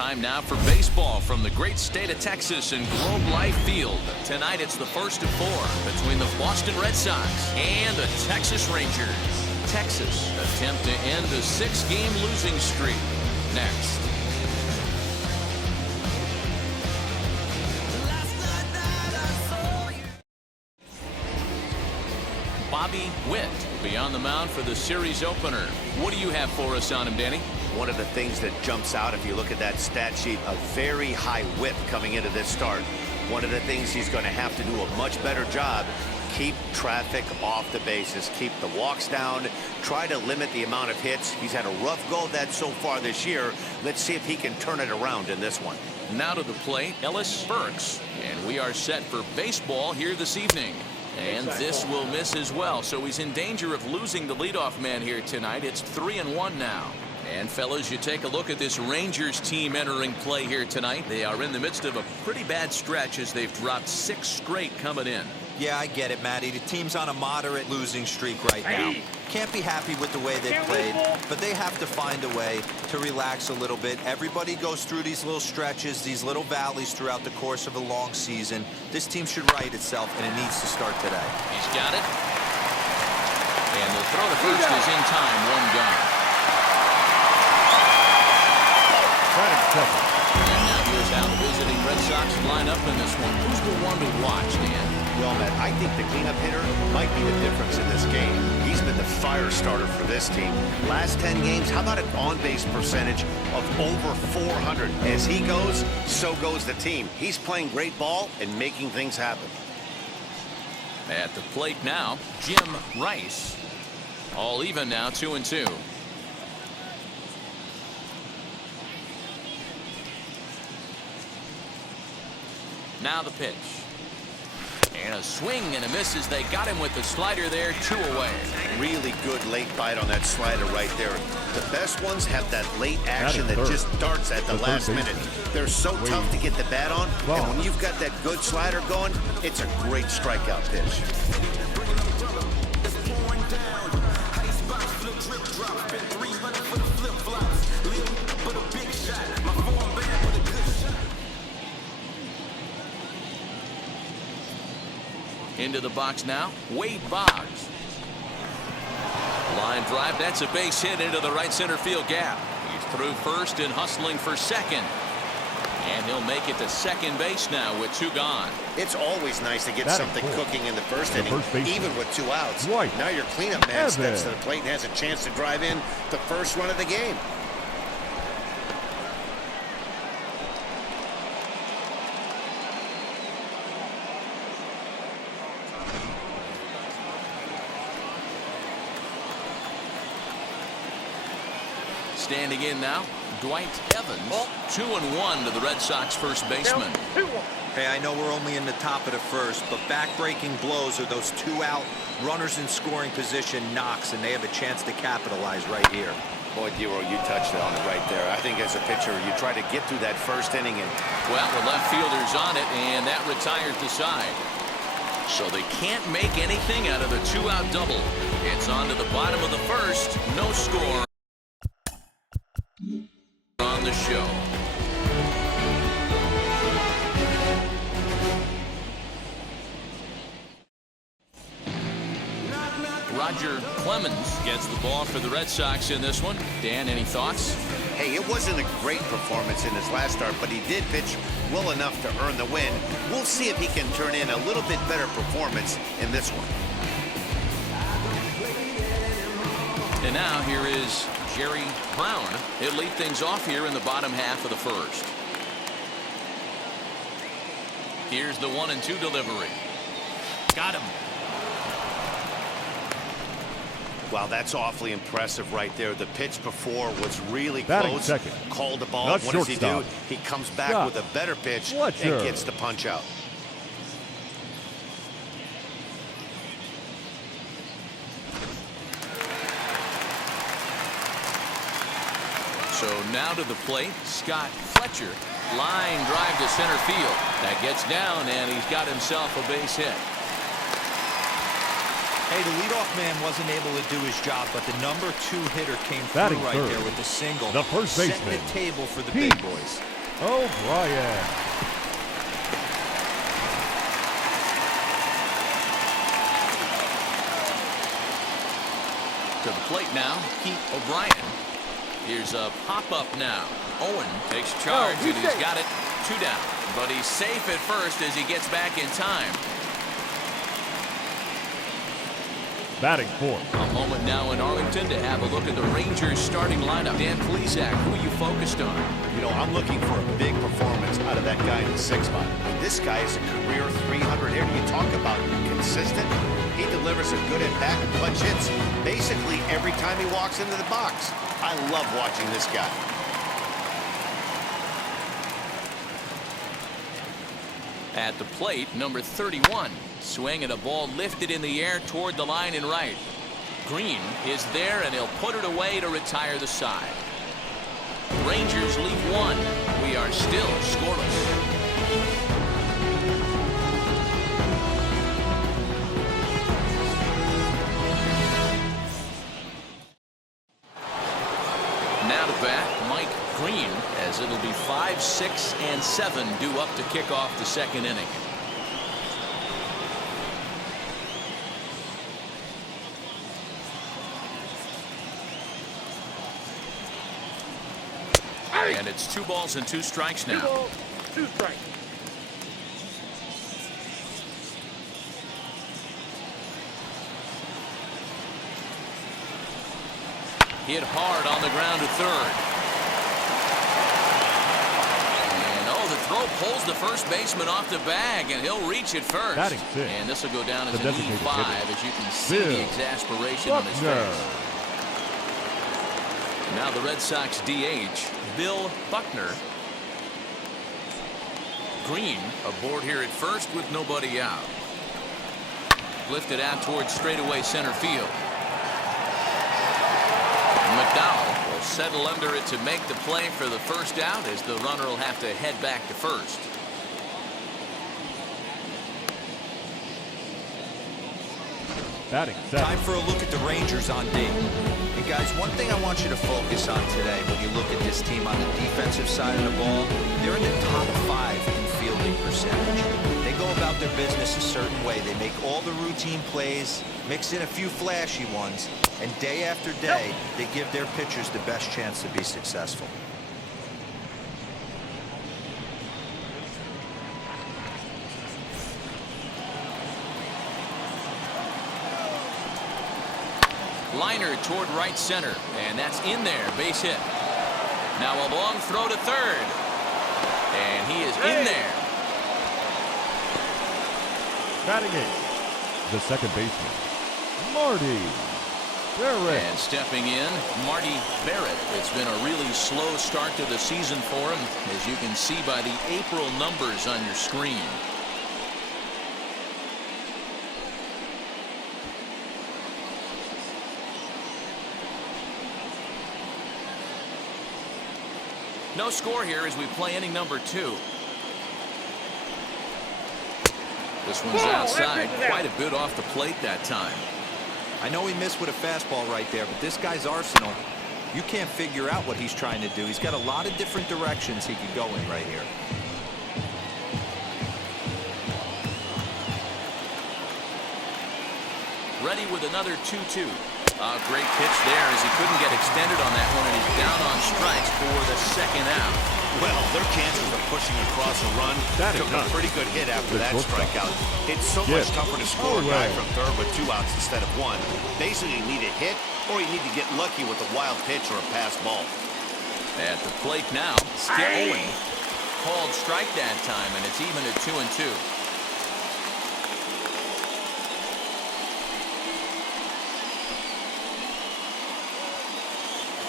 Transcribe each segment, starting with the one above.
Time now for baseball from the great state of Texas and Globe Life Field. Tonight it's the first of 4 between the Boston Red Sox and the Texas Rangers. Texas attempt to end a 6-game losing streak. Next. Witt will be on the mound for the series opener. What do you have for us on him, Danny? One of the things that jumps out if you look at that stat sheet, a very high whip coming into this start. One of the things he's going to have to do a much better job, keep traffic off the bases, keep the walks down, try to limit the amount of hits. He's had a rough go of that so far this year. Let's see if he can turn it around in this one. Now to the plate, Ellis Burks, and we are set for baseball here this evening. And this will miss as well, so he's in danger of losing the leadoff man here tonight. It's 3-1 now. And fellas, you take a look at this Rangers team entering play here tonight. They are in the midst of a pretty bad stretch as they've dropped 6 straight coming in. Yeah, I get it, Matty. The team's on a moderate losing streak right now. Can't be happy with the way they played, but they have to find a way to relax a little bit. Everybody goes through these little stretches, these little valleys throughout the course of a long season. This team should right itself, and it needs to start today. He's got it. And the throw to first is in time. 1 gone. And now here's how the visiting Red Sox line up in this one. Who's the one to watch, Dan? Well, Matt, I think the cleanup hitter might be the difference in this game. He's been the fire starter for this team. Last 10 games, how about an on-base percentage of over 400? As he goes, so goes the team. He's playing great ball and making things happen. At the plate now, Jim Rice. All even now, 2-2. Now the pitch. And a swing and a miss as they got him with the slider there. 2 away. Really good late bite on that slider right there. The best ones have that late action that just darts at the last minute. They're so tough to get the bat on, and when you've got that good slider going, it's a great strikeout pitch. Into the box now, Wade Boggs. Line drive, that's a base hit into the right center field gap. He's through first and hustling for second. And he'll make it to second base now with 2 gone. It's always nice to get something cooking in the first inning, even with 2 outs. Now your cleanup man steps to the plate and has a chance to drive in the first run of the game. Standing in now, Dwight Evans. 2-1 to the Red Sox first baseman. Hey, I know we're only in the top of the first, but back-breaking blows are those 2-out runners in scoring position knocks, and they have a chance to capitalize right here. Boy, Dero, you touched on it right there. I think as a pitcher, you try to get through that first inning. And well, the left fielder's on it, and that retires the side. So they can't make anything out of the 2-out double. It's on to the bottom of the first. No score on the show. Roger Clemens gets the ball for the Red Sox in this one. Dan, any thoughts? Hey, it wasn't a great performance in his last start, but he did pitch well enough to earn the win. We'll see if he can turn in a little bit better performance in this one. And now here is Jerry Brown. He'll lead things off here in the bottom half of the first. Here's the 1-2 delivery. Got him. Wow, that's awfully impressive right there. The pitch before was really close. Called the ball. What does he do? He comes back with a better pitch and gets the punch out. So now to the plate, Scott Fletcher. Line drive to center field. That gets down, and he's got himself a base hit. Hey, the leadoff man wasn't able to do his job, but the number 2 hitter came through Batting right third, there with the single. the first baseman, setting the table for the Pete big boys. O'Brien. To the plate now, Pete O'Brien. Here's a pop-up now. Owen takes charge, and he's got it 2 down. But he's safe at first as he gets back in time. Batting fourth. A moment now in Arlington to have a look at the Rangers starting lineup. Dan Plesac, who are you focused on? You know, I'm looking for a big performance out of that guy in the 6 spot. This guy is a career 300 hitter. You talk about consistent. He delivers a good impact, clutch hits, basically every time he walks into the box. I love watching this guy. At the plate, number 31. Swing and a ball lifted in the air toward the line and right. Green is there, and he'll put it away to retire the side. Rangers lead 1. We are still scoreless. Now to bat, Mike Green, as it'll be 5, 6, and 7 due up to kick off the second inning. And it's 2 balls and 2 strikes now. 2 balls, 2 strikes. Hit hard on the ground to third. And the throw pulls the first baseman off the bag, and he'll reach it first. Batting 6. And this will go down as The an designated E5, hitter, as you can see the exasperation on his Buckner. face. Now the Red Sox DH, Bill Buckner. Green aboard here at first with nobody out. Lifted out towards straightaway center field. McDowell will settle under it to make the play for the first out, as the runner will have to head back to first. Batting 7. Time for a look at the Rangers on D. And guys, one thing I want you to focus on today when you look at this team on the defensive side of the ball, they're in the top 5 in fielding percentage. They go about their business a certain way. They make all the routine plays, mix in a few flashy ones, and day after day, they give their pitchers the best chance to be successful. Liner toward right center, and that's in there, base hit. Now a long throw to third, and he is in there. Batting 8. The second baseman, Marty Barrett. And stepping in, Marty Barrett. It's been a really slow start to the season for him, as you can see by the April numbers on your screen. No score here as we play inning number 2. This one's outside, quite a bit off the plate that time. I know he missed with a fastball right there, but this guy's arsenal, you can't figure out what he's trying to do. He's got a lot of different directions he could go in right here. Ready with another 2-2. Great pitch there as he couldn't get extended on that one, and he's down on strikes for the second out. Well, their chances of pushing across a run took a pretty good hit after that strikeout. It's so much tougher to score a guy from third with 2 outs instead of 1. Basically, you need a hit, or you need to get lucky with a wild pitch or a pass ball. At the plate now, still Owen. Called strike that time, and it's even at 2-2.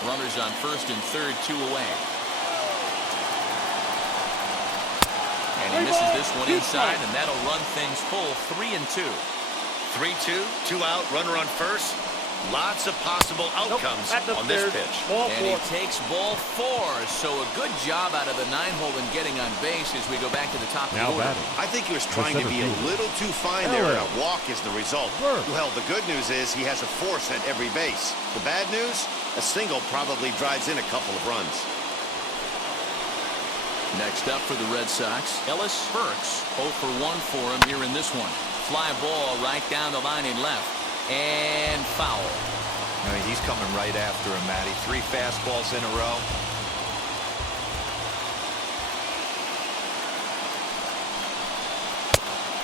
Runners on first and third, 2 away. And he misses this one inside, and that'll run things full 3-2. 3-2, 2 out, runner on first. Lots of possible outcomes on this pitch. And he takes ball 4. So a good job out of the 9-hole in getting on base as we go back to the top of the order. I think he was trying to be a little too fine there, and a walk is the result. Well, the good news is he has a force at every base. The bad news, a single probably drives in a couple of runs. Next up for the Red Sox, Ellis Burks. 0 for 1 for him here in this one. Fly ball right down the line in left. And foul. I mean, he's coming right after him, Matty. 3 fastballs in a row.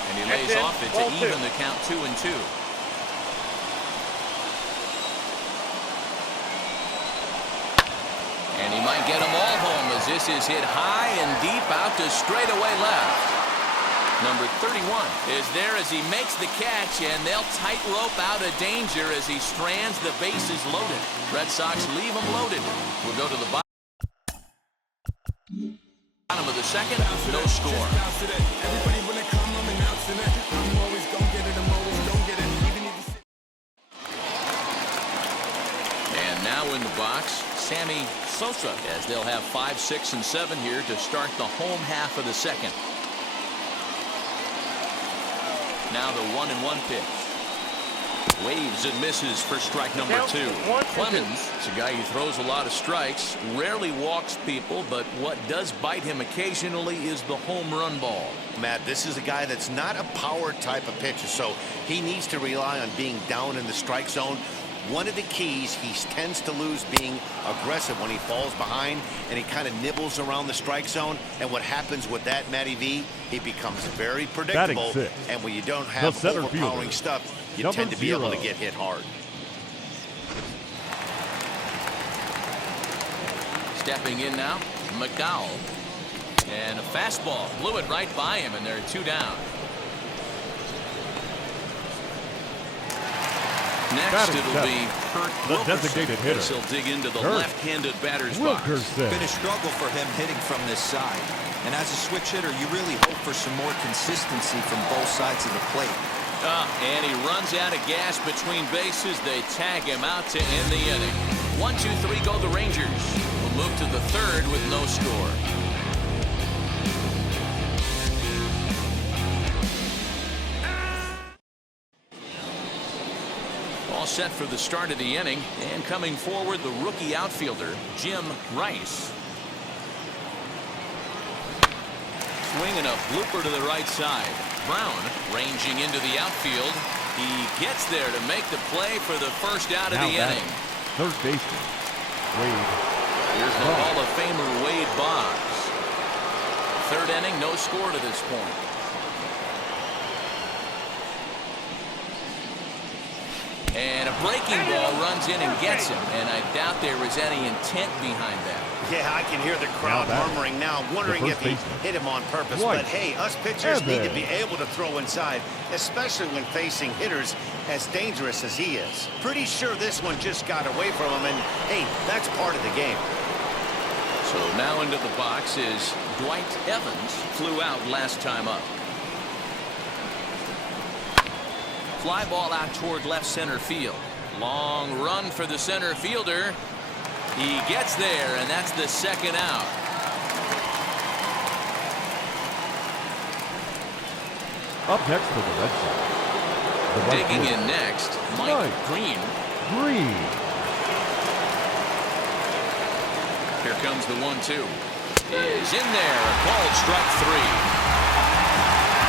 And he lays off it to even the count 2-2. And he might get them all home as this is hit high and deep out to straightaway left. Number 31 is there as he makes the catch, and they'll tightrope out of danger as he strands the bases loaded. Red Sox leave him loaded. We'll go to the bottom of the second. No score. And now in the box, Sammy Sosa, as they'll have 5, 6, and 7 here to start the home half of the second. Now the 1-1 pitch. Waves and misses for strike number 2. Clemens is a guy who throws a lot of strikes, rarely walks people, but what does bite him occasionally is the home run ball. Matt, this is a guy that's not a power type of pitcher, so he needs to rely on being down in the strike zone. One of the keys, he tends to lose being aggressive when he falls behind and he kind of nibbles around the strike zone. And what happens with that, Matty V, he becomes very predictable. And when you don't have overpowering stuff, you tend to be able to get hit hard. Stepping in now, McDowell. And a fastball blew it right by him, and they're 2 down. Next, it'll be Kurt the designated hitter. He'll dig into the left-handed batter's box. Been a struggle for him hitting from this side. And as a switch hitter, you really hope for some more consistency from both sides of the plate. And he runs out of gas between bases. They tag him out to end the inning. 1, 2, 3 go the Rangers. We'll move to the third with no score. All set for the start of the inning, and coming forward, the rookie outfielder, Jim Rice. Swinging a blooper to the right side. Brown ranging into the outfield. He gets there to make the play for the first out of the inning. Third baseman, Wade. Here's the Hall of Famer, Wade Boggs. Third inning, no score to this point. And a breaking ball runs in and gets him, and I doubt there was any intent behind that. Yeah, I can hear the crowd murmuring now, wondering if he hit him on purpose. But hey, us pitchers need to be able to throw inside, especially when facing hitters as dangerous as he is. Pretty sure this one just got away from him, and hey, that's part of the game. So now into the box is Dwight Evans. Flew out last time up. Fly ball out toward left center field. Long run for the center fielder. He gets there, and that's the second out. Up next for the Red Sox. Digging in next, Mike Green. Here comes the 1-2. Is in there. Called strike 3.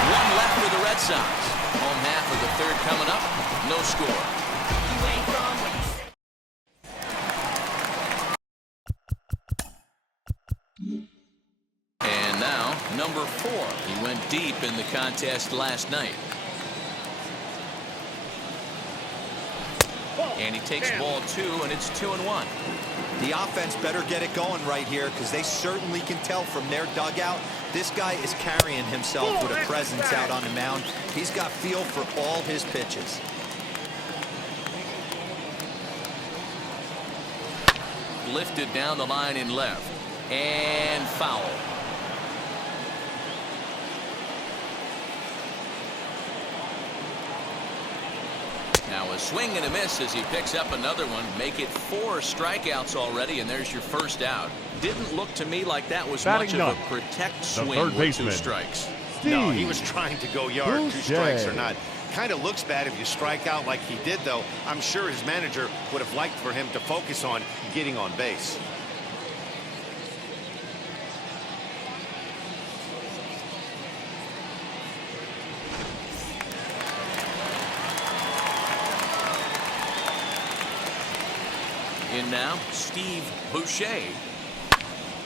1 left for the Red Sox. Home half of the third coming up. No score. And now, number 4. He went deep in the contest last night. And he takes ball 2, and it's 2-1. The offense better get it going right here, because they certainly can tell from their dugout this guy is carrying himself with a presence out on the mound. He's got feel for all his pitches. Lifted down the line in left. And foul. Now a A swing and a miss as he picks up another one. Make it 4 strikeouts already, and there's your first out. Didn't look to me like that was much of a protect swing with 2 strikes. No, he was trying to go yard. 2 strikes or not. Kind of looks bad if you strike out like he did, though. I'm sure his manager would have liked for him to focus on getting on base. In now, Steve Boucher.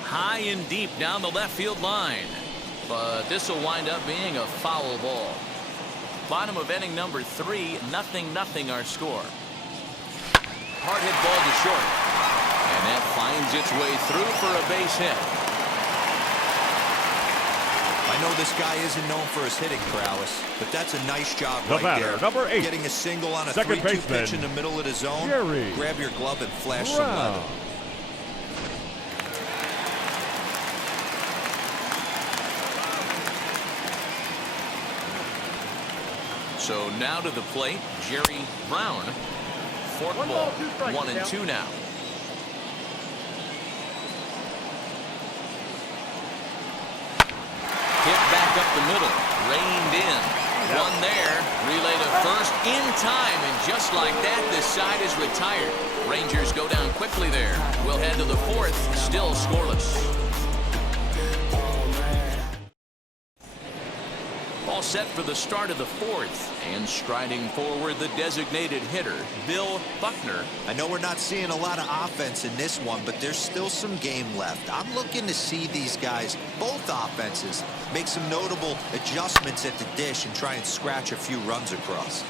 High and deep down the left field line. But this will wind up being a foul ball. Bottom of inning number 3, 0-0 our score. Hard hit ball to short. And that finds its way through for a base hit. I know this guy isn't known for his hitting prowess, but that's a nice job The right batter, there. number 8. Getting a single on a Second 3-2 baseman, pitch in the middle of the zone. Jerry Grab your glove and flash some Brown. leather. So now to the plate, Jerry Brown. Fork ball, 1-2 now. Hit back up the middle, reined in. One there, relay to first in time, and just like that, this side is retired. Rangers go down quickly there. We'll head to the 4th, still scoreless. All set for the start of the 4th, and striding forward the designated hitter, Bill Buckner. I know we're not seeing a lot of offense in this one, but there's still some game left. I'm looking to see these guys, both offenses, make some notable adjustments at the dish and try and scratch a few runs across.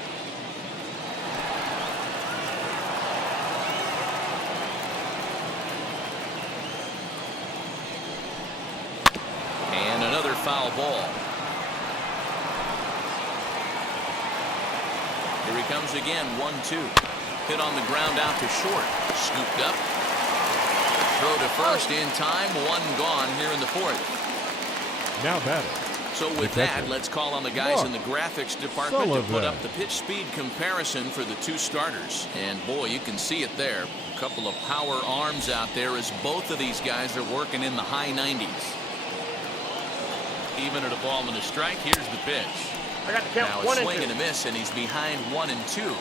And another foul ball. Here he comes again, 1-2. Hit on the ground out to short. Scooped up. Throw to first in time. 1 gone here in the 4th. Now batter. So with that, let's call on the guys in the graphics department to put up the pitch speed comparison for the 2 starters. And boy, you can see it there. A couple of power arms out there as both of these guys are working in the high 90s. Even at a ball and a strike, here's the pitch. I got the count. Now a swing and a miss, and he's behind 1-2.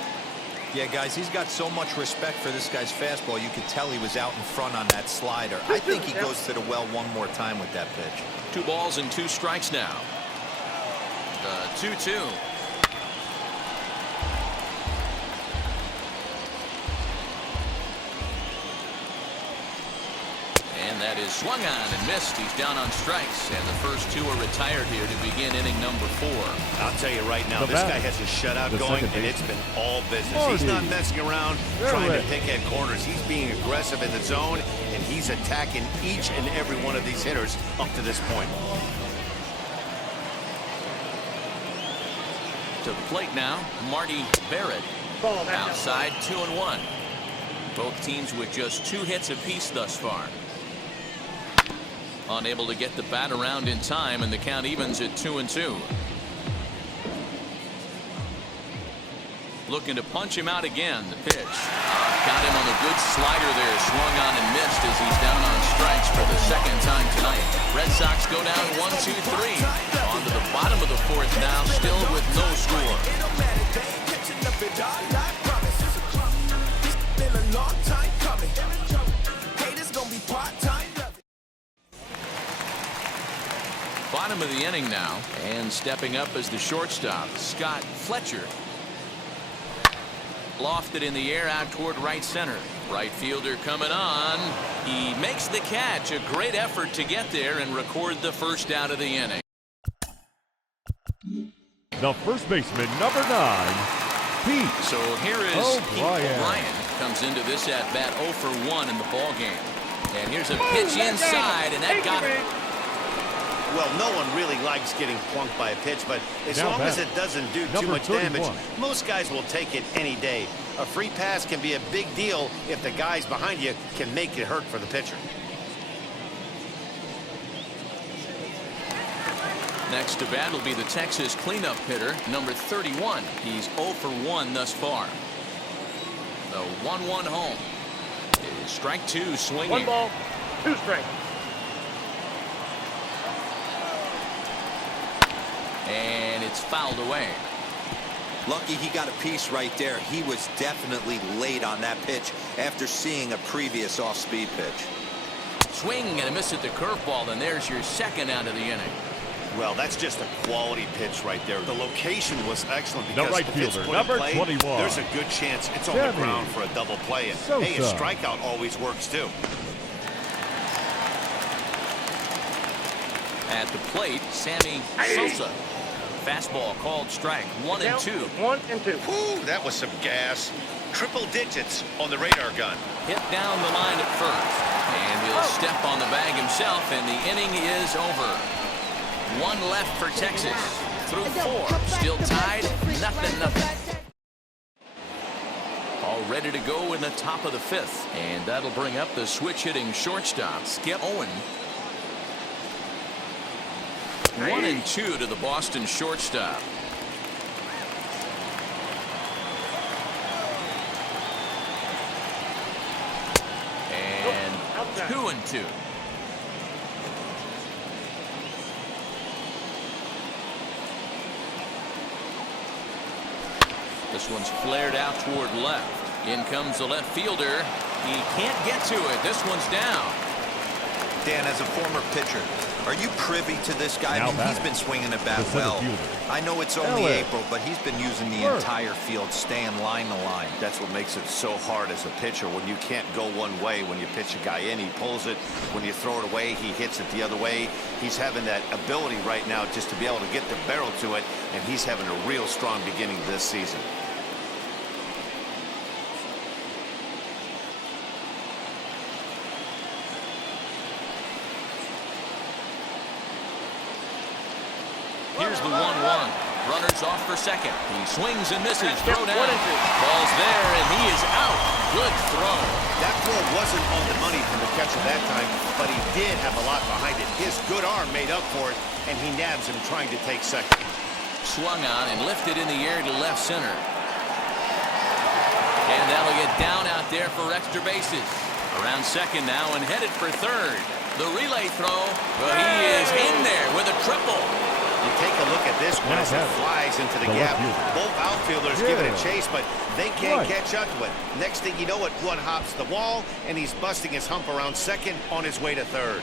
Yeah, guys, he's got so much respect for this guy's fastball. You could tell he was out in front on that slider. I think he goes to the well one more time with that pitch. 2 balls and 2 strikes now. 2-2. And that is swung on and missed. He's down on strikes, and the first 2 are retired here to begin inning number 4. I'll tell you right now, this guy has a shutout going, and it's been all business. He's not messing around trying to pick at corners. He's being aggressive in the zone, and he's attacking each and every one of these hitters up to this point. To the plate now, Marty Barrett. Outside, 2-1. Both teams with just 2 hits apiece thus far. Unable to get the bat around in time, and the count evens at 2-2. Looking to punch him out again. The pitch. Got him on a good slider there. Swung on and missed as he's down on strikes for the 2nd time tonight. Red Sox go down 1-2-3. On to the bottom of the 4th now, still with no score. Bottom of the inning now, and stepping up as the shortstop, Scott Fletcher. Lofted in the air out toward right center. Right fielder coming on. He makes the catch. A great effort to get there and record the first out of the inning. The first baseman, number 9, Pete. So here is Pete O'Brien. O'Brien. Comes into this at bat 0 for 1 in the ball game. And here's a pitch inside, and that got him. Well, no one really likes getting plunked by a pitch, but as long as it doesn't do too much damage, most guys will take it any day. A free pass can be a big deal if the guys behind you can make it hurt for the pitcher. Next to bat will be the Texas cleanup hitter, number 31. He's 0 for 1 thus far. The 1-1 home. It is strike two swinging. 1 ball, 2 strikes. And it's fouled away. Lucky he got a piece right there. He was definitely late on that pitch after seeing a previous off-speed pitch. Swing and a miss at the curveball, and there's your second out of the inning. Well, that's just a quality pitch right there. The location was excellent The because right if it's fielder, put in number play, 21. there's a good chance it's on the Sammy ground for a double play. And Sosa. hey, a strikeout always works too. At the plate, Sammy Sosa. Fastball called strike. 1 and 2. 1 and 2. Whew, that was some gas. Triple digits on the radar gun. Hit down the line at first. And he'll step on the bag himself, and the inning is over. 1 left for Texas. Through 4. Still tied. 0-0. All ready to go in the top of the 5th. And that'll bring up the switch-hitting shortstop, Skip Owen. 1 and 2 to the Boston shortstop. And 2 and 2. This one's flared out toward left. In comes the left fielder. He can't get to it. This one's down. Dan, as a former pitcher, are you privy to this guy? I mean, he's been swinging the bat well. I know it's only April, but he's been using the entire field, staying line to line. That's what makes it so hard as a pitcher when you can't go one way. When you pitch a guy in, he pulls it. When you throw it away, he hits it the other way. He's having that ability right now just to be able to get the barrel to it, and he's having a real strong beginning this season. Here's the 1-1. Runners off for second. He swings and misses. Throw down. Ball's there, and he is out. Good throw. That throw wasn't on the money from the catcher that time, but he did have a lot behind it. His good arm made up for it, and he nabs him trying to take second. Swung on and lifted in the air to left center. And that'll get down out there for extra bases. Around second now and headed for third. The relay throw. Well, he is in there with a triple. You take a look at this one as it flies into the gap. Both outfielders give it a chase, but they can't catch up to it. Next thing you know it, one hops the wall, and he's busting his hump around second on his way to third.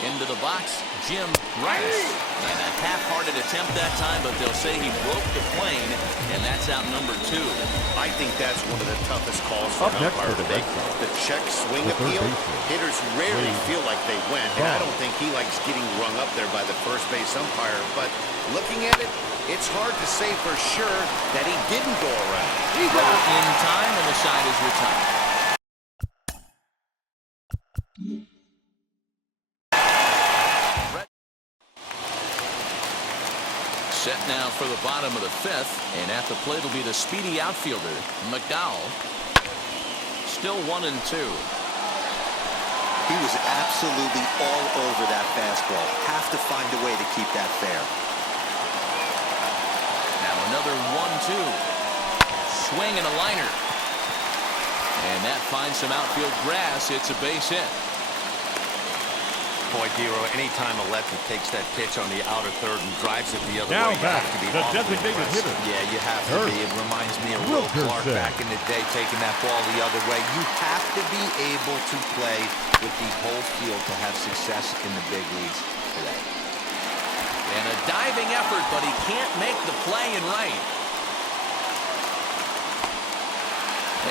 Into the box, Jim Rice. And a half-hearted attempt that time, but they'll say he broke the plane, and that's out number 2. I think that's one of the toughest calls for an umpire to make. The check swing appeal, hitters rarely feel like they went, and I don't think he likes getting rung up there by the first base umpire. But looking at it, it's hard to say for sure that he didn't go around. He's in time, and the side is retired. Set now for the bottom of the 5th, and at the plate will be the speedy outfielder, McDowell. Still 1 and 2. He was absolutely all over that fastball. Have to find a way to keep that fair. Now another 1-2. Swing and a liner. And that finds some outfield grass. It's a base hit. Boy, Dero, anytime a lefty takes that pitch on the outer third and drives it the other way, you back, have to be the awfully designated impressed. hitter. Yeah, you have to be. It reminds me of Will Clark back in the day, taking that ball the other way. You have to be able to play with the whole field to have success in the big leagues today. And a diving effort, but he can't make the play in right.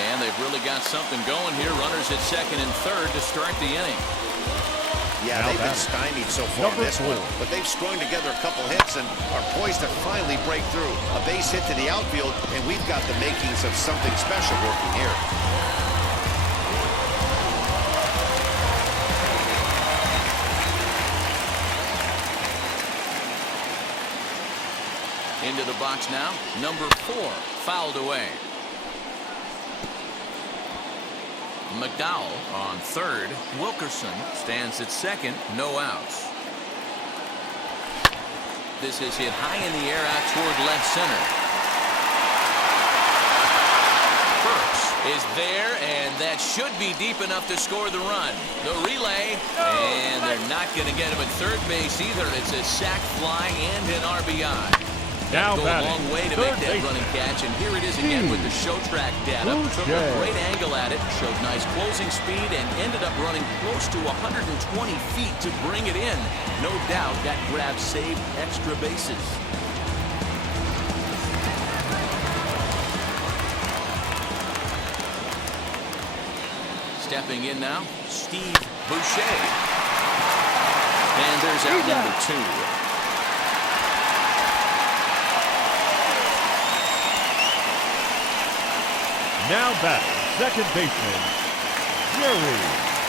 And they've really got something going here. Runners at second and third to start the inning. Yeah, they've been stymied so far in this one, but they've strung together a couple hits and are poised to finally break through. A base hit to the outfield, and we've got the makings of something special working here. Into the box now, number 4, fouled away. McDowell on third. Wilkerson stands at second. No outs. This is hit high in the air out toward left center. Burks is there, and that should be deep enough to score the run. The relay, and they're not going to get him at third base either. It's a sac fly and an RBI. Now Go a batting, long way to third make that baseman. running catch, and here it is again with the show track data. Took a great angle at it, showed nice closing speed, and ended up running close to 120 feet to bring it in. No doubt that grab saved extra bases. Stepping in now, Steve Boucher. And there's out number 2. Now batting, second baseman, Jerry.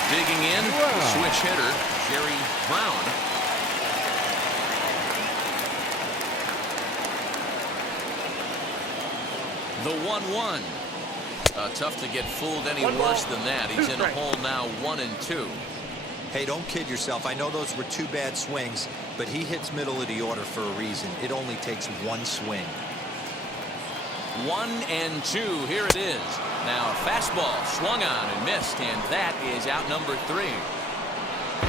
Digging in, Brown. switch hitter, Jerry Brown. The 1-1. Tough to get fooled any worse than that. He's in a hole now, 1-2. Hey, don't kid yourself. I know those were 2 bad swings, but he hits middle of the order for a reason. It only takes 1 swing. 1-2. Here it is. Now a fastball swung on and missed, and that is out number 3.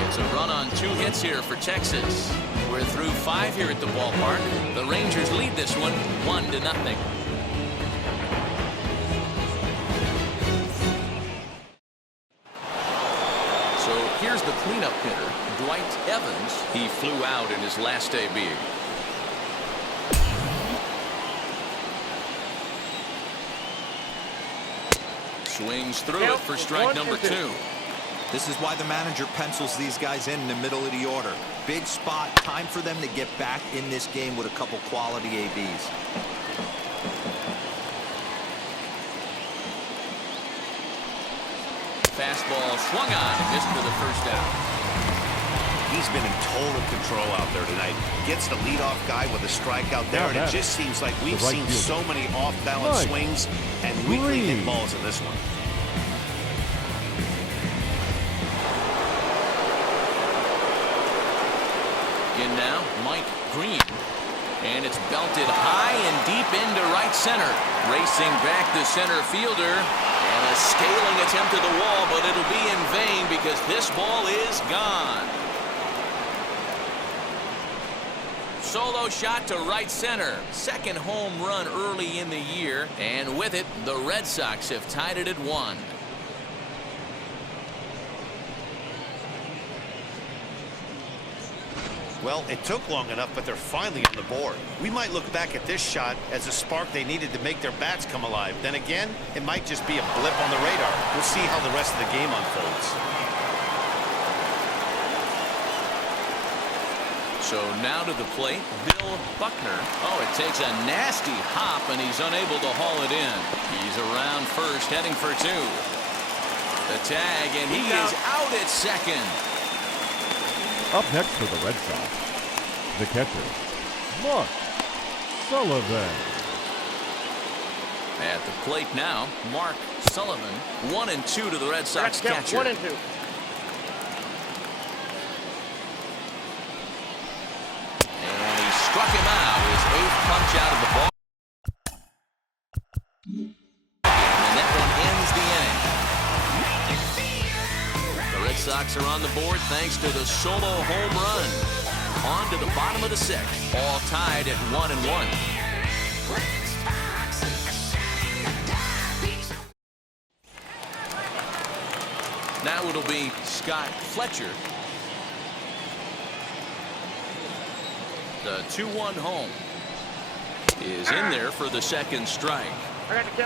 It's a run on 2 hits here for Texas. We're through 5 here at the ballpark. The Rangers lead this one 1-0. So here's the cleanup hitter, Dwight Evans. He flew out in his last AB. Swings through it for strike number 2. This is why the manager pencils these guys in the middle of the order. Big spot, time for them to get back in this game with a couple quality ABs. Fastball swung on and missed for the first out. He's been in total control out there tonight. Gets the leadoff guy with a strikeout there, and it just seems like we've seen so many off-balance swings and weakly hit balls in this one. In now, Mike Green. And it's belted high and deep into right center. Racing back the center fielder. And a scaling attempt at the wall, but it'll be in vain because this ball is gone. Solo shot to right center. Second home run early in the year. And with it, the Red Sox have tied it at 1. Well, it took long enough, but they're finally on the board. We might look back at this shot as a spark they needed to make their bats come alive. Then again, it might just be a blip on the radar. We'll see how the rest of the game unfolds. So now to the plate, Bill Buckner. Oh, it takes a nasty hop, and he's unable to haul it in. He's around first, heading for 2. The tag, and he is out at second. Up next for the Red Sox, the catcher, Mark Sullivan. At the plate now, Mark Sullivan. 1-2 to the Red Sox catcher. 1-2. And he struck him out. His 8th punch out of the ball. And that one ends the inning. The Red Sox are on the board thanks to the solo home run. On to the bottom of the 6th. All tied at 1-1. Now it'll be Scott Fletcher. The 2-1 home is in there for the second strike.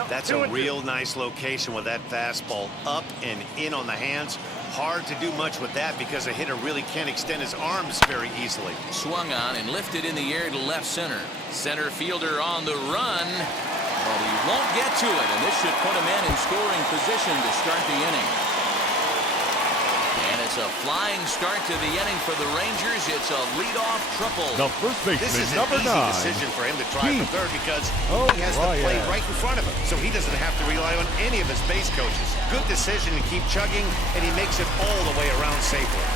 That's a real nice location with that fastball up and in on the hands. Hard to do much with that because a hitter really can't extend his arms very easily. Swung on and lifted in the air to left center. Center fielder on the run, but he won't get to it, and this should put him in scoring position to start the inning. And it's It's a flying start to the inning for the Rangers. It's a leadoff triple. The first This is baseman, number an easy 9. decision for him to try for third because he has the O'Brien. plate right in front of him, so he doesn't have to rely on any of his base coaches. Good decision to keep chugging, and he makes it all the way around safely.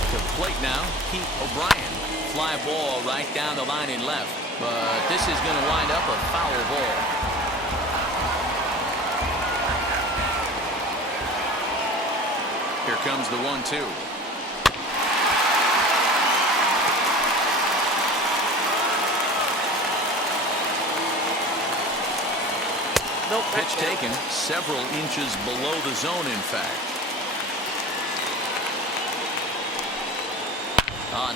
To the plate now, O'Brien. Fly ball right down the line in left. But this is going to wind up a foul ball. Here comes the 1-2. Nope. Pitch taken several inches below the zone, in fact.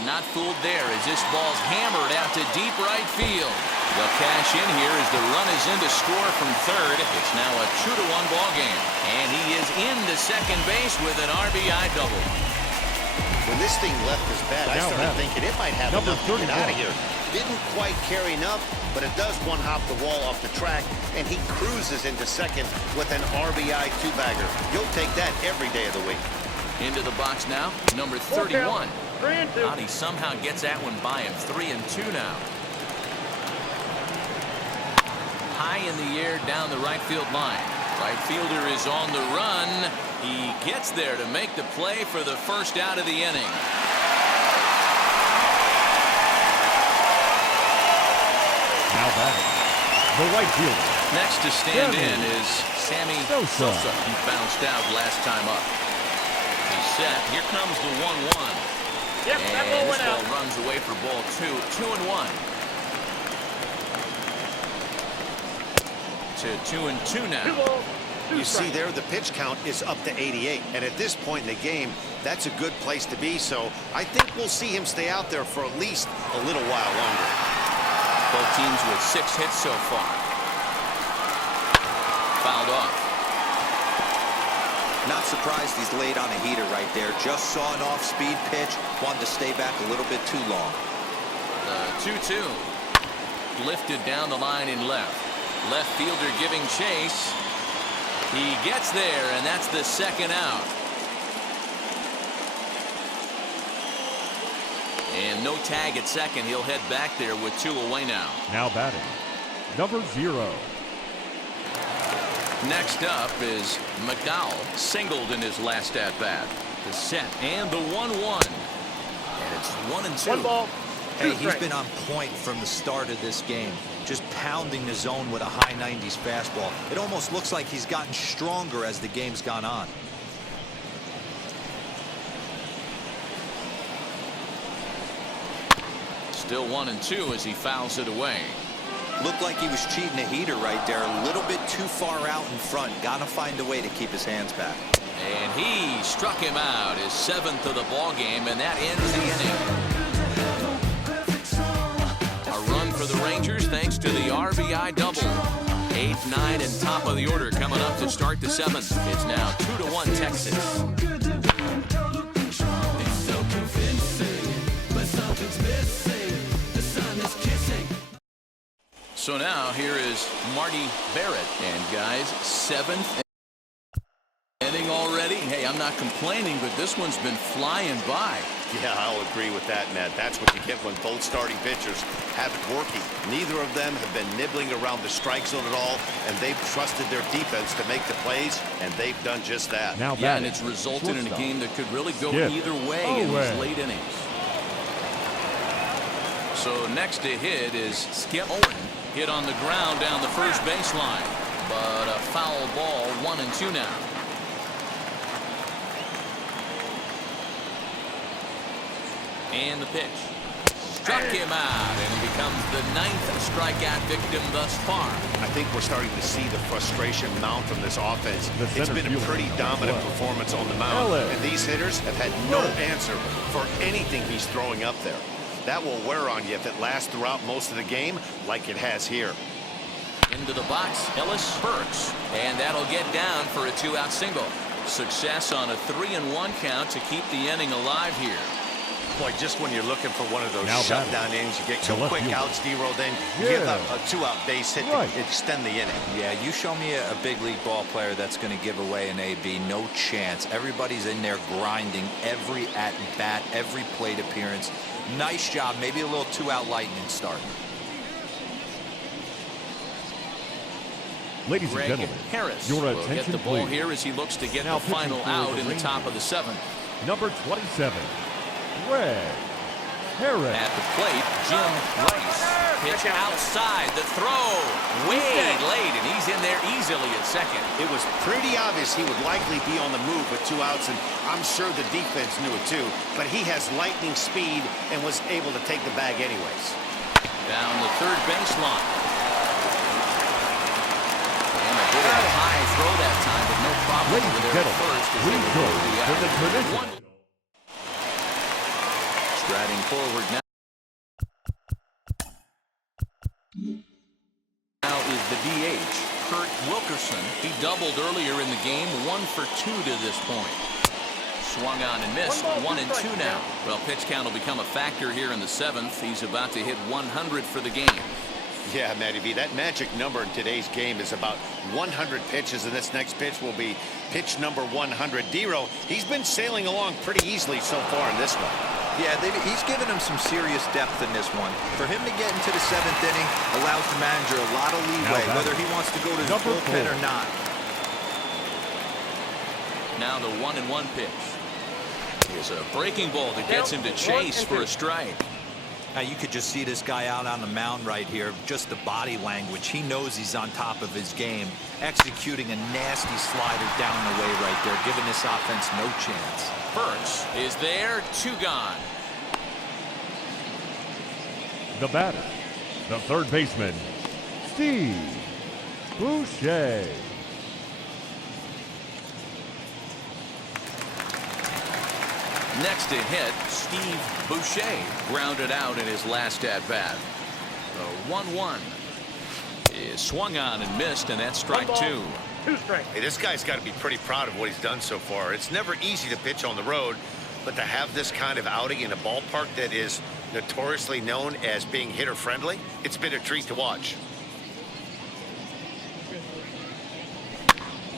Not fooled there as this ball's hammered out to deep right field. The cash in here as the run is in to score from third. It's now a 2-1 ball game, and he is into second base with an RBI double. When this thing left his bat, I started thinking it might have enough to get out of here. Didn't quite carry enough, but it does one-hop the wall off the track, and he cruises into second with an RBI two-bagger. You'll take that every day of the week. Into the box now, number 31. 3-2. Thought he somehow gets that one by him. 3-2 now. High in the air down the right field line. Right fielder is on the run. He gets there to make the play for the first out of the inning. Now batting, the right fielder. Next to stand in is Sammy Sosa. He bounced out last time up. He's set. Here comes the 1-1. Yep, that ball And this went out. ball runs away for ball 2. 2-1. To 2-2 now. 2 balls, 2 You see strikes. there, the pitch count is up to 88. And at this point in the game, that's a good place to be. So I think we'll see him stay out there for at least a little while longer. Both teams with 6 hits so far. Fouled off. Not surprised he's laid on a heater right there. Just saw an off-speed pitch. Wanted to stay back a little bit too long. The 2-2. Lifted down the line in left. Left fielder giving chase. He gets there, and that's the second out. And no tag at second. He'll head back there with 2 away now. Now batting, number 0. Next up is McDowell, singled in his last at-bat. The set and the 1-1. And it's 1-2. 1 ball, 2 Hey, he's strikes. been on point from the start of this game. Just pounding the zone with a high 90s fastball. It almost looks like he's gotten stronger as the game's gone on. Still 1-2 as he fouls it away. Looked like he was cheating a heater right there. A little bit too far out in front. Gotta find a way to keep his hands back. And he struck him out, his 7th of the ball game, and that ends the inning. A run for the Rangers thanks to the RBI double. 8, 9, and top of the order coming up to start the 7th. It's now 2-1 Texas. So now here is Marty Barrett. And guys, 7th inning already. Hey, I'm not complaining, but this one's been flying by. Yeah, I'll agree with that, Ned. That's what you get when both starting pitchers have it working. Neither of them have been nibbling around the strike zone at all, and they've trusted their defense to make the plays, and they've done just that. Now Yeah, batting, and it's resulted in a shortstop. game that could really go Skip either way in Owen. these late innings. So next to hit is Skip Owen. Hit on the ground down the first baseline, but a foul ball. 1-2 now. And the pitch. Struck him out, and he becomes the 9th strikeout victim thus far. I think we're starting to see the frustration mount from this offense. The It's center been a fielder, pretty dominant left. performance on the mound, Ellis. and these hitters have had no answer for anything he's throwing up there. That will wear on you if it lasts throughout most of the game like it has here. Into the box, Ellis Burks, and that'll get down for a 2-out single. Success on a 3-1 count to keep the inning alive here. Boy, just when you're looking for one of those Now shutdown innings, you get two left quick fielder. outs, D-roll, then you Yeah. give up a 2-out base hit Right. to extend the inning. Yeah, you show me a big league ball player that's going to give away an AB. No chance. Everybody's in there grinding every at-bat, every plate appearance. Nice job. Maybe a little 2-out lightning start. Ladies and Greg gentlemen, Harris your will get attention, the ball please. here as he looks to get Now the pitching final for out the in the Rangers. top of the 7th. Number 27, Greg Harris. At the plate, Jim Rice. Pitch outside, the throw, way late, and he's in there easily at second. It was pretty obvious he would likely be on the move with 2 outs, and I'm sure the defense knew it too. But he has lightning speed and was able to take the bag anyways. Down the third baseline. And a bit of a high throw that time, but no problem Ladies over and there at gentlemen, first. as we they go go to the to the out. tradition. Striding forward now. Now is the DH, Kurt Wilkerson. He doubled earlier in the game, 1 for 2 to this point. Swung on and missed, 1-2 now. Well, pitch count will become a factor here in the 7th. He's about to hit 100 for the game. Yeah, Matty V, that magic number in today's game is about 100 pitches, and this next pitch will be pitch number 100. D-Roll, he's been sailing along pretty easily so far in this one. Yeah, he's given him some serious depth in this one. For him to get into the 7th inning allows the manager a lot of leeway, Now whether he wants to go to the number bullpen 4. or not. Now the 1-1 pitch. Here's a breaking ball that gets him to chase for a strike. Now you could just see this guy out on the mound right here. Just the body language. He knows he's on top of his game. Executing a nasty slider down the way right there, giving this offense no chance. Burks is there, 2 gone. The batter, the third baseman, Steve Boucher. Next to hit, Steve Boucher grounded out in his last at-bat. The 1-1 is swung on and missed, and that's strike 2. 2 strikes. Hey, this guy's got to be pretty proud of what he's done so far. It's never easy to pitch on the road, but to have this kind of outing in a ballpark that is notoriously known as being hitter-friendly, it's been a treat to watch.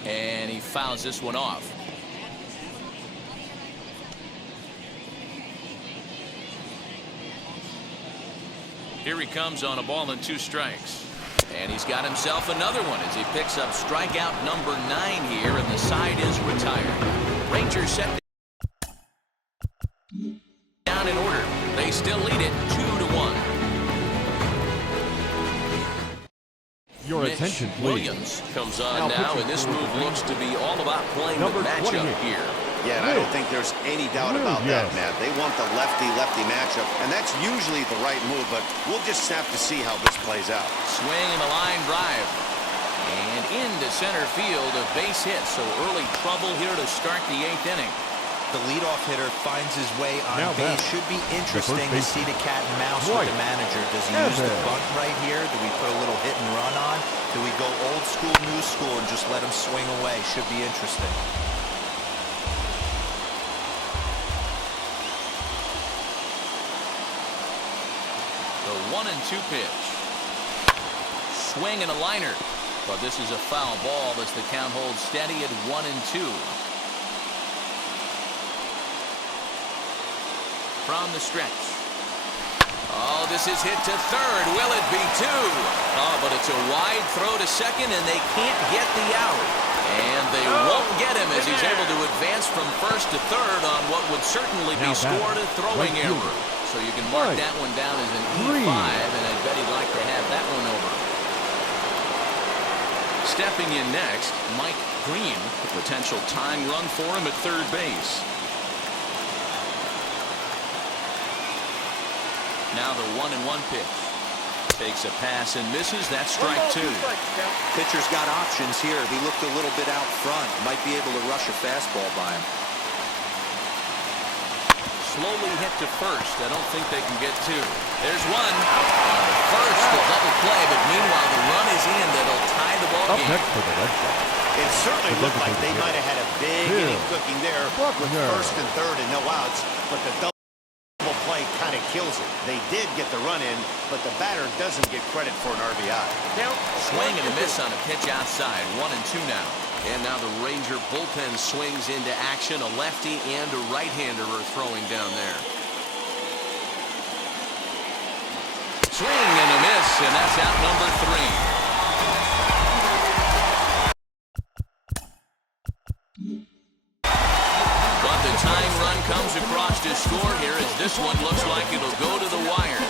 And he fouls this one off. Here he comes on a ball and 2 strikes. And he's got himself another one as he picks up strikeout number 9 here, and the side is retired. Rangers set down in order. They still lead it 2-1. Your Mitch attention, please. Williams comes on Now now, pitching and this for the move looks to be all about playing Number the matchup 28. here. Yeah, and I don't think there's any doubt about that, Yes. Matt. They want the lefty-lefty matchup, and that's usually the right move, but we'll just have to see how this plays out. Swing and a line drive. And into center field, a base hit. So early trouble here to start the 8th inning. The leadoff hitter finds his way on Now base. back. Should be interesting to baseman. see the cat and mouse Right. with the manager. Does he use the Evans. bunt right here? Do we put a little hit and run on? Do we go old school, new school, and just let him swing away? Should be interesting. The 1-2 pitch. Swing and a liner. But this is a foul ball as the count holds steady at 1-2. From the stretch. Oh, this is hit to third. Will it be 2? Oh, but it's a wide throw to second, and they can't get the out. And they won't get him as he's able to advance from first to third on what would certainly be Now back. scored a throwing Right error. fielder. So you can mark Right. that one down as an Green. E5, and I bet he'd like to have that one over. Stepping in next, Mike Green. A potential tying run for him at third base. Now the 1-1 pitch. Takes a pass and misses. That's strike 2. Pitcher's got options here. He looked a little bit out front. Might be able to rush a fastball by him. Slowly hit to first. I don't think they can get 2. There's one. First, the double play, but meanwhile the run is in that'll tie the ball Up game. next for the Red Sox. It certainly The looked like designated they might have had a big hitter. inning cooking there with Buckner. first and third and no outs, but the double play kind of kills it. They did get the run in, but the batter doesn't get credit for an RBI. Count. Swing and a miss on a pitch outside. 1-2 now. And now the Ranger bullpen swings into action. A lefty and a right-hander are throwing down there. Swing and a miss, and that's out number 3. But the tying run comes across to score here as this one looks like it'll go to the wire.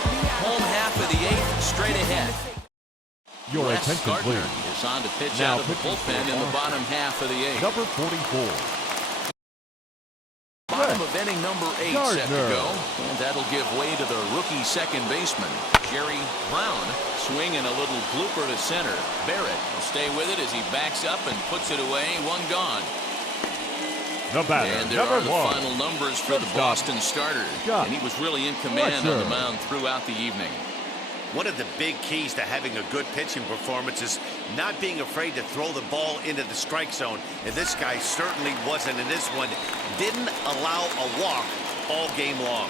Home half of the 8th, straight ahead. Your Les attention, Gardner please. is on to pitch Now out of the pitching bullpen for in the bottom half of the 8th. Number 44. Bottom of inning number 8 set to Gardner. go. And that'll give way to the rookie second baseman, Jerry Brown. Swing and a little blooper to center. Barrett will stay with it as he backs up and puts it away. One gone. The batter, And there are number the 1. final numbers for the Shortstop. Boston starter. Scott And he was really in command on the Fletcher. mound throughout the evening. One of the big keys to having a good pitching performance is not being afraid to throw the ball into the strike zone. And this guy certainly wasn't in this one. Didn't allow a walk all game long.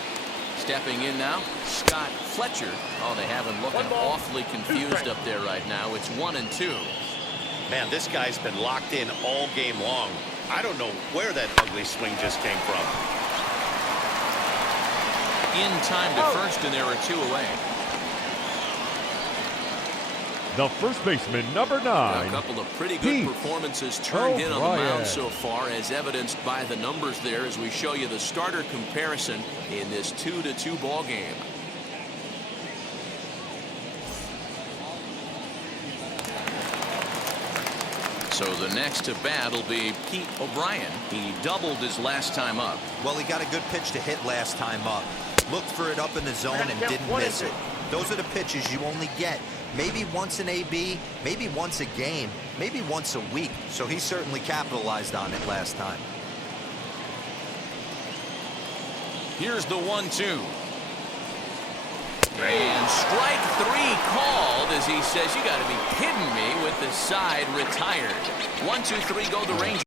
Stepping in now, Scott Fletcher. Oh, they have him looking 1 ball, awfully 2 confused strikes. up there right now. It's 1-2. Man, this guy's been locked in all game long. I don't know where that ugly swing just came from. In time to first, and there are 2 away. The first baseman, number A 9. couple of pretty good Pete performances turned in on the O'Brien. mound so far, as evidenced by the numbers there as we show you the starter comparison in this 2-2 ball game. So the next to bat will be Pete O'Brien. He doubled his last time up. Well, he got a good pitch to hit last time up. Looked for it up in the zone and didn't miss it. Those are the pitches you only get maybe once an AB, maybe once a game, maybe once a week. So he certainly capitalized on it last time. Here's the 1-2. And strike 3 called as he says, you got to be kidding me, with the side retired. 1-2-3 go the Rangers.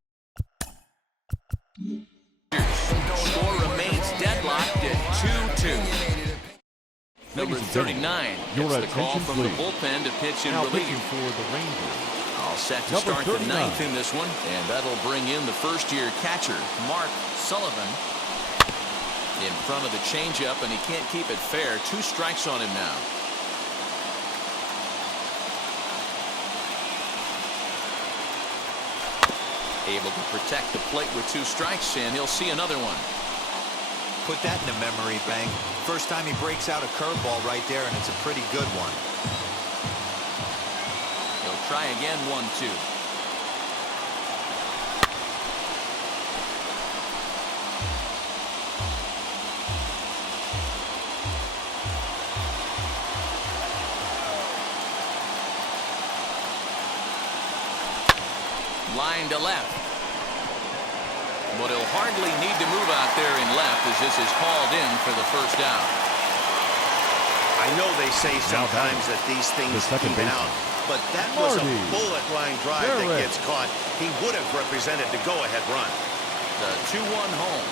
Score remains deadlocked at 2-2. Number 39 your gets the call attention, from the please. bullpen to pitch in Now relief. pitching for the Rangers. All set to Number start the 39. 9th in this one, and that'll bring in the first-year catcher, Mark Sullivan, in front of the changeup, and he can't keep it fair. 2 strikes on him now. Able to protect the plate with 2 strikes, and he'll see another one. Put that in a memory bank. First time he breaks out a curveball right there, and it's a pretty good one. He'll try again. 1-2. Line to left. But he'll hardly need to move out there in left as this is called in for the first out. I know they say Now sometimes that these things the second even baseman. out, but that was a Marty. bullet line drive that Barrett. gets caught. He would have represented the go-ahead run. The 2-1 home.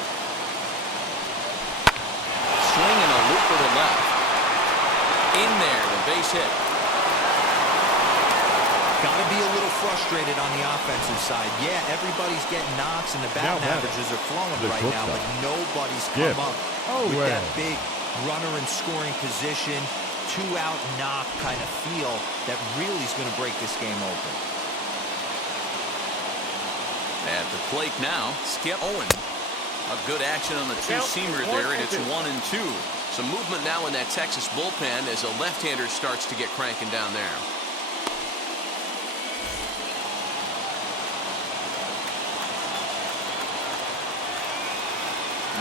Swing and a looper to left. In there, the base hit. Got to be a little frustrated on the offensive side. Yeah, everybody's getting knocks and the Now batting batting. averages are flowing The right now, but shortstop. nobody's Skip. come up with that big runner in scoring position, 2-out knock kind of feel that really is going to break this game open. At the plate now, Skip Owen. A good action on the two-seamer there, and it's 1-2. Some movement now in that Texas bullpen as a left-hander starts to get cranking down there.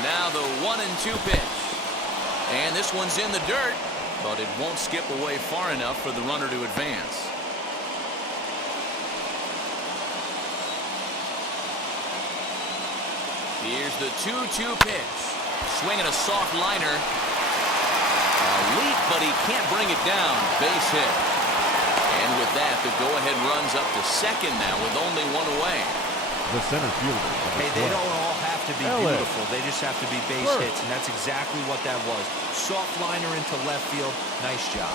Now the 1-2 pitch. And this one's in the dirt, but it won't skip away far enough for the runner to advance. Here's the 2-2 pitch. Swinging a soft liner. A leap, but he can't bring it down. Base hit. And with that, the go-ahead runs up to second now with only 1 away. The center fielder. Hey, they don't all have have to be Ellis. beautiful. They just have to be base First. hits, and that's exactly what that was. Soft liner into left field. Nice job.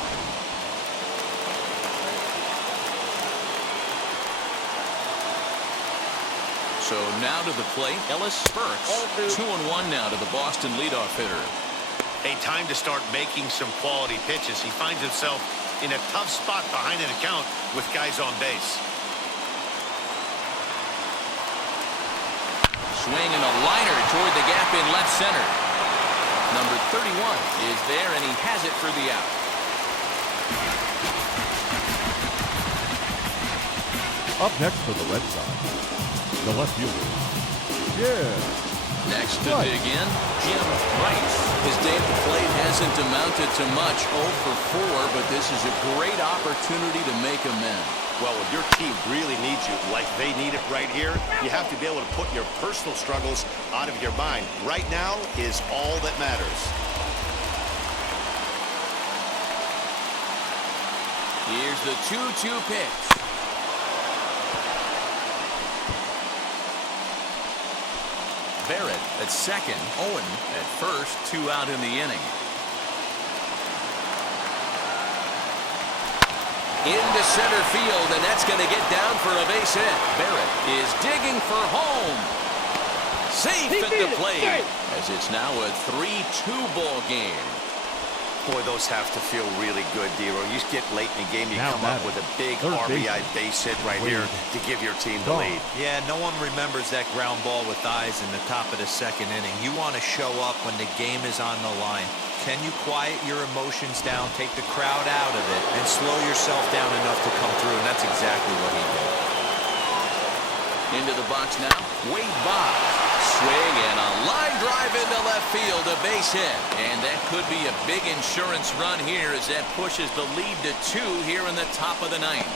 So now to the plate, Ellis Burks. 2-1 now to the Boston leadoff hitter. A time to start making some quality pitches. He finds himself in a tough spot behind an account with guys on base. Swing and a liner toward the gap in left center. Number 31 is there, and he has it for the out. Up next for the Red Sox, the left fielder. Yeah. Next to dig in, Jim Rice. His day at the plate hasn't amounted to much, 0 for 4, but this is a great opportunity to make amends. Well, when your team really needs you, like they need it right here, you have to be able to put your personal struggles out of your mind. Right now is all that matters. Here's the 2-2 pitch. Barrett at second, Owen at first, 2 out in the inning. Into center field, and that's going to get down for a base hit. Barrett is digging for home. Safe at the plate, as it's now a 3-2 ball game. Boy, those have to feel really good, D-Roy. You get late in the game, you Now come up batting. with a big Third RBI base hit right here to give your team the lead. Yeah, no one remembers that ground ball with eyes in the top of the second inning. You want to show up when the game is on the line. Can you quiet your emotions down, take the crowd out of it, and slow yourself down enough to come through? And that's exactly what he did. Into the box now, Wade Boggs. Swing and a line drive into left field, a base hit. And that could be a big insurance run here as that pushes the lead to 2 here in the top of the 9th.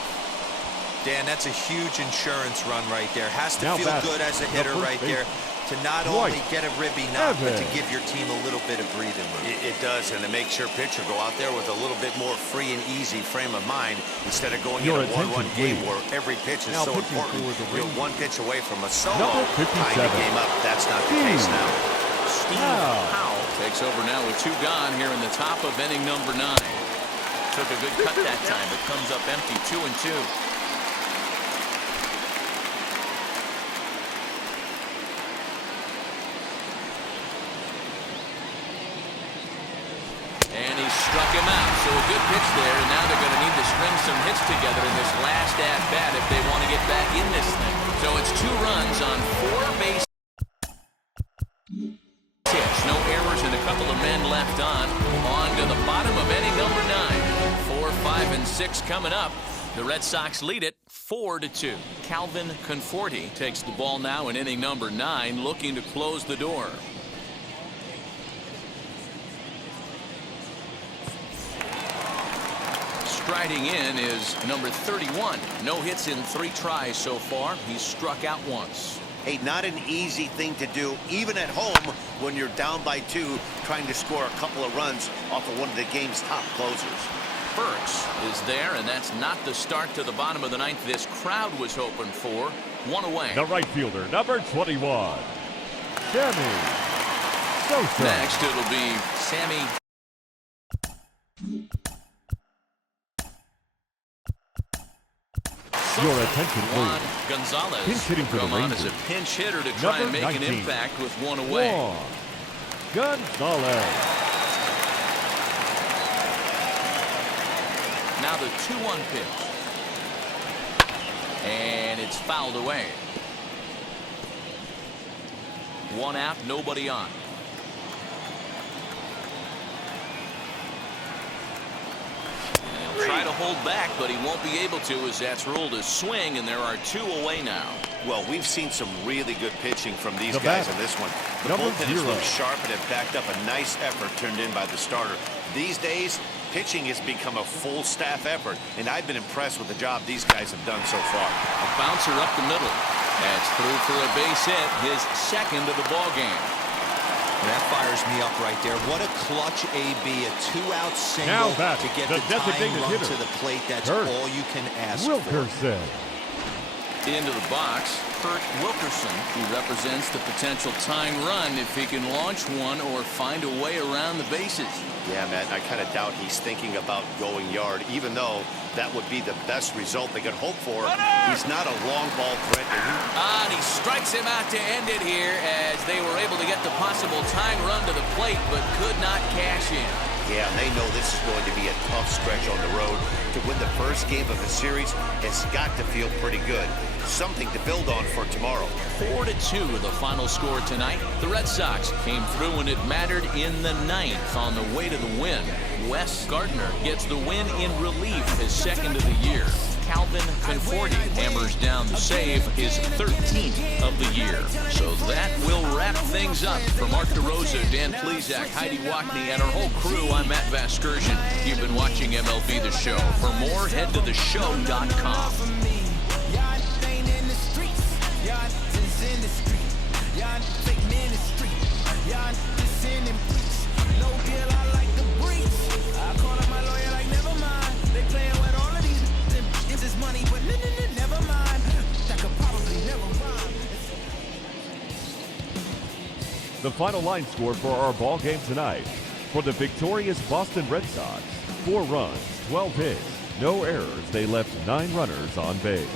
Dan, that's a huge insurance run right there. Has to Now feel batting, good as a the hitter first right there to not White. only get a ribby knock, but to Evans. give your team a little bit of breathing room. It does, and it makes your pitcher go out there with a little bit more free and easy frame of mind instead of going Your in a 1-1 attention, game please. where every pitch is Now so pitching important. for the You're Rangers. 1 pitch away from a solo. Number Tying 57. the game up. That's not the case now. Steve Powell takes over now with 2 gone here in the top of inning number 9. Took a good cut that time, but comes up empty, 2-2. And he struck him out. So a good pitch there, and now they're going to need to string some hits together in this last at-bat if they want to get back in this thing. So it's 2 runs on 4 base hits. No errors and a couple of men left on. On to the bottom of inning number 9. 4, 5, and 6 coming up. The Red Sox lead it 4-2. Calvin Conforti takes the ball now in inning number 9, looking to close the door. Striding in is number 31. No hits in 3 tries so far. He's struck out once. Hey, not an easy thing to do, even at home when you're down by 2, trying to score a couple of runs off of one of the game's top closers. Burks is there, and that's not the start to the bottom of the 9th this crowd was hoping for. 1 away. The right fielder, number 21, Sammy Sosa. Next, it'll be Sammy. Your attention, Juan please. Gonzalez Pinch hitting for the come on as a Rangers. pinch hitter to try and Number make 19. an impact with 1 away. Juan Gonzalez. Now the 2-1 pitch. And it's fouled away. 1 out, nobody on. And he'll try to hold back, but he won't be able to as that's ruled a swing, and there are 2 away now. Well, we've seen some really good pitching from these The guys batter, in this one. The number bullpen has 0. looked sharp and have backed up a nice effort turned in by the starter. These days, pitching has become a full staff effort, and I've been impressed with the job these guys have done so far. A bouncer up the middle. That's through for a base hit, his 2nd of the ball game. That fires me up right there. What a clutch AB, a 2-out single Now batting, to get the the tying designated run hitter, to the plate. That's Kurt all you can ask for. Wilkerson. Into the box, Kurt Wilkerson. He represents the potential tying run if he can launch one or find a way around the bases. Yeah, Matt, I kind of doubt he's thinking about going yard, even though that would be the best result they could hope for. He's not a long ball threat. And he strikes him out to end it here as they were able to get the possible tying run to the plate but could not cash in. Yeah, and they know this is going to be a tough stretch on the road. To win the first game of the series, it's got to feel pretty good. Something to build on for tomorrow. 4-2 the final score tonight. The Red Sox came through when it mattered in the ninth on the way to the win. Wes Gardner gets the win in relief, his second of the year. Calvin Conforti hammers down the save, his 13th of the year. So that will wrap things up. For Mark DeRosa, Dan Plesac, Heidi Wackney, and our whole crew, I'm Matt Vasgersian. You've been watching MLB The Show. For more, head to theshow.com. The final line score for our ball game tonight. For the victorious Boston Red Sox, 4 runs, 12 hits, no errors. They left 9 runners on base.